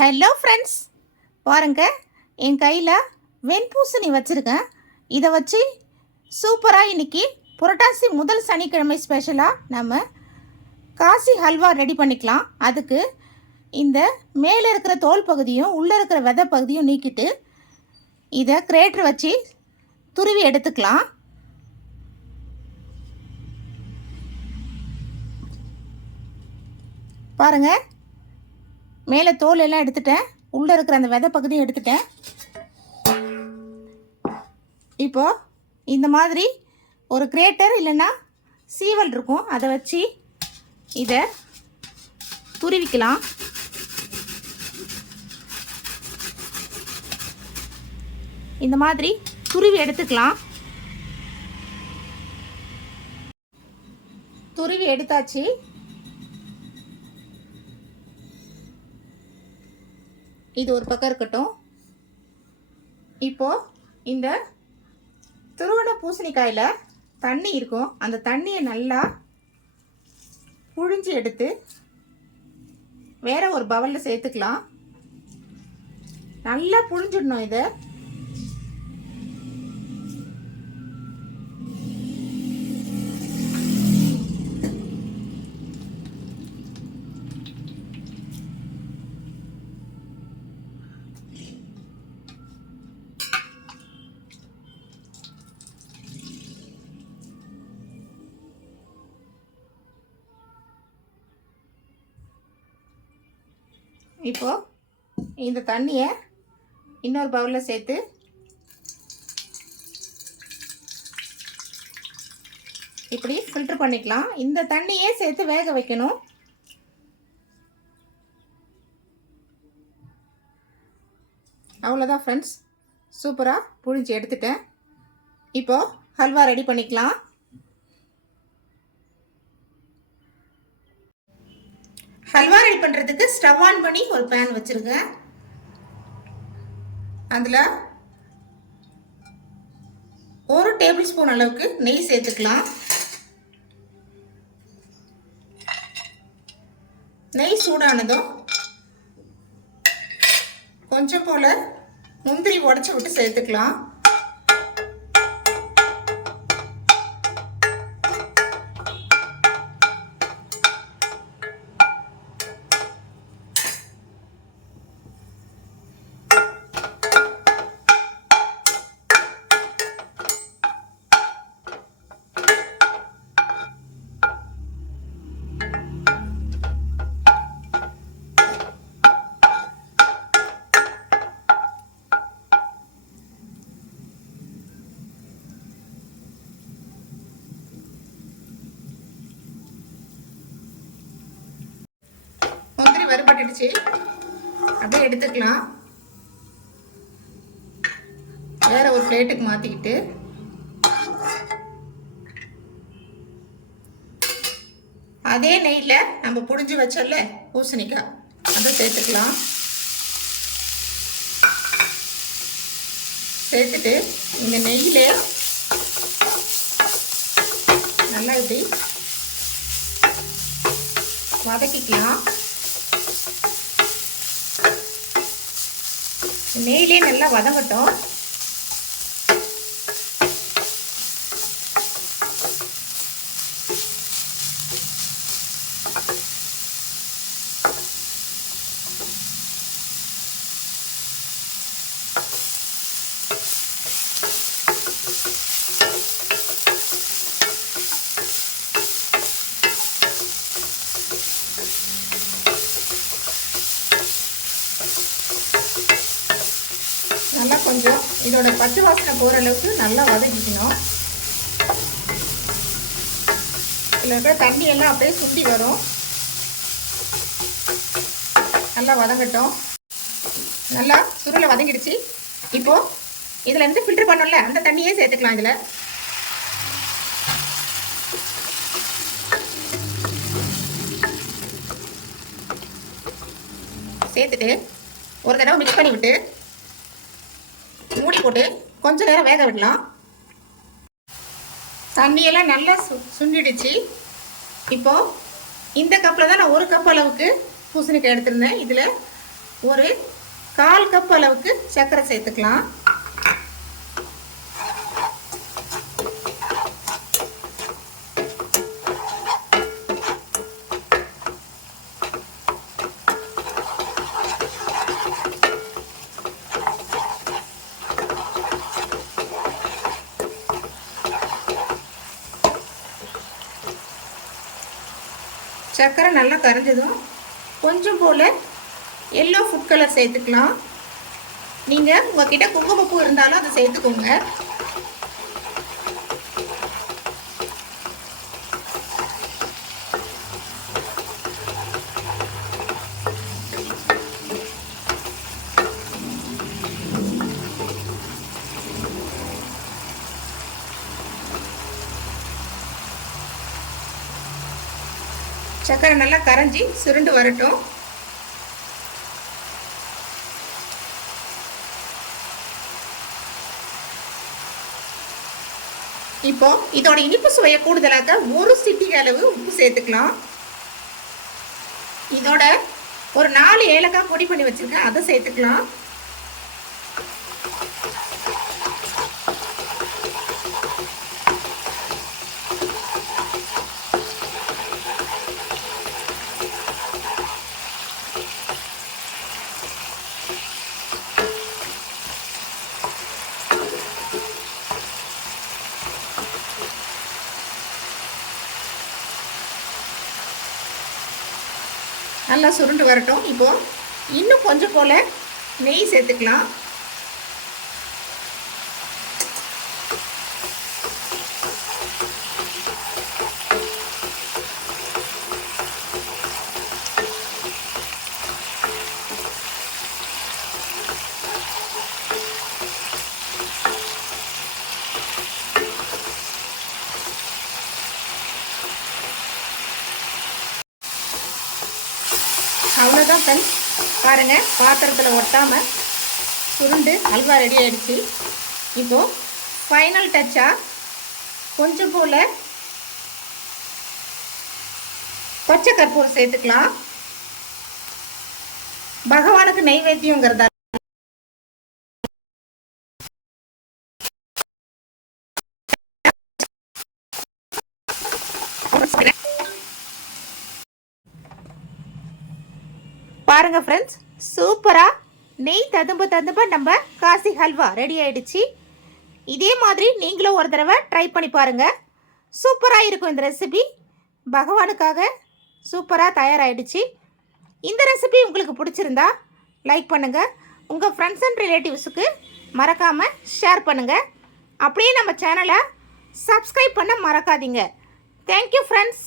Hello friends, பாருங்க என் கையில் வெண்பூசணி வச்சுருக்கேன். இதை வச்சு சூப்பராக இன்றைக்கி புரட்டாசி முதல் சனிக்கிழமை ஸ்பெஷலாக நம்ம காசி ஹல்வா ரெடி பண்ணிக்கலாம். அதுக்கு இந்த மேலே இருக்கிற தோல் பகுதியும் உள்ளே இருக்கிற விதை பகுதியும் நீக்கிட்டு இதை கிரேட்டர் வச்சு துருவி எடுத்துக்கலாம். பாருங்கள், மேலே தோல் எல்லாம் எடுத்துட்டேன், உள்ளே இருக்கிற அந்த விதை பகுதியும் எடுத்துட்டேன். இப்போது இந்த மாதிரி ஒரு கிரேட்டர் இல்லைன்னா சீவல் இருக்கும், அதை வச்சு இதை துருவிக்கலாம். இந்த மாதிரி துருவி எடுத்துக்கலாம். துருவி எடுத்தாச்சு. இது ஒரு பக்கம் இருக்கட்டும். இப்போது இந்த துருவன பூசணிக்காயில் தண்ணி இருக்கும், அந்த தண்ணியை நல்லா புழிஞ்சு எடுத்து வேறு ஒரு பவுலில் சேர்த்துக்கலாம். நல்லா புழிஞ்சிடணும் இதை. இப்போது இந்த தண்ணியை இன்னொரு பவுலில் சேர்த்து இப்படி ஃபில்டர் பண்ணிக்கலாம். இந்த தண்ணியே சேர்த்து வேக வைக்கணும். அவ்வளோதான் ஃப்ரெண்ட்ஸ், சூப்பராக புழிஞ்சு எடுத்துட்டேன். இப்போது ஹல்வா ரெடி பண்ணிக்கலாம். ஹல்வா ரெடி பண்ணுறதுக்கு ஸ்டவ் ஆன் பண்ணி ஒரு பேன் வச்சுருக்கேன். அதில் 1 டேபிள் ஸ்பூன் அளவுக்கு நெய் சேர்த்துக்கலாம். நெய் சூடானதும் கொஞ்சம் போல் முந்திரி உடைச்சி விட்டு சேர்த்துக்கலாம். வறுபட்டுடுச்சு, அப்படியே எடுத்துக்கலாம். வேற ஒரு பிளேட்டுக்கு மாற்றிக்கிட்டு அதே நெய்யில் நம்ம புழிஞ்சு வச்சல பூசணிக்காய் அதை சேர்த்துக்கலாம். சேர்த்துட்டு இந்த நெய்யிலே நல்லா இப்படி வதக்கிக்கலாம். நெய்யிலே நல்லா வதங்கட்டும். நல்லா கொஞ்சம் இதோட பச்சை வாசனை போகிற அளவுக்கு நல்லா வதக்கிக்கணும். இதில் இருக்கிற தண்ணி எல்லாம் அப்படியே சுண்டி வரும். நல்லா வதங்கட்டும். நல்லா சுருளை வதங்கிடுச்சு. இப்போது இதில் இருந்து ஃபில்டர் பண்ணோம்ல, அந்த தண்ணியே சேர்த்துக்கலாம். இதில் சேர்த்துட்டு ஒரு தடவை மிக்ஸ் பண்ணி விட்டு மூடி போட்டு கொஞ்சம் நேரம் வேக விடலாம். தண்ணியெல்லாம் நல்லா சுண்டிடுச்சு. இப்போது இந்த கப்பில் தான் நான் 1 கப் அளவுக்கு பூசணிக்காய் எடுத்திருந்தேன். இதில் ஒரு 1/4 கப் அளவுக்கு சர்க்கரை சேர்த்துக்கலாம். சர்க்கரை நல்லா கரைஞ்சதும் கொஞ்சம் போல் எல்லோ ஃபுட் கலர் சேர்த்துக்கலாம். நீங்கள் உங்ககிட்ட குங்குமப்பூ இருந்தாலும் அதை சேர்த்துக்கோங்க. சர்க்கரை நல்லா கரைஞ்சி சுருண்டு வரட்டும். இப்போ இதோட இனிப்பு சுவையை கூடுதலாக 1 சிட்டிகை அளவு உப்பு சேர்த்துக்கலாம். இதோட ஒரு 4 ஏலக்காய் பொடி பண்ணி வச்சிருக்கேன், அதை சேர்த்துக்கலாம். நல்லா சுருண்டு வரட்டும். இப்போ இன்னும் கொஞ்சம் போல் நெய் சேர்த்துக்கலாம். அவ்வளோதான் ஃப்ரெண்ட்ஸ், பாருங்கள் பாத்திரத்தில் ஒட்டாமல் சுருண்டு அல்வா ரெடி ஆகிடுச்சு. இப்போது ஃபைனல் டச்சாக கொஞ்சம் போல் பச்சை கற்பூரம் சேர்த்துக்கலாம். பகவானுக்கு நைவேத்தியங்கிறதா பாருங்கள் ஃப்ரெண்ட்ஸ், சூப்பராக நெய் ததும்ப நம்ம காசி ஹல்வா ரெடி ஆகிடுச்சு. இதே மாதிரி நீங்களும் ஒரு தடவை ட்ரை பண்ணி பாருங்கள். சூப்பராக இருக்கும் இந்த ரெசிபி. பகவானுக்காக சூப்பராக தயாராகிடுச்சு. இந்த ரெசிபி உங்களுக்கு பிடிச்சிருந்தா லைக் பண்ணுங்கள், உங்கள் ஃப்ரெண்ட்ஸ் அண்ட் ரிலேட்டிவ்ஸுக்கு மறக்காமல் ஷேர் பண்ணுங்கள். அப்படியே நம்ம சேனலை சப்ஸ்கிரைப் பண்ண மறக்காதீங்க. Thank you friends.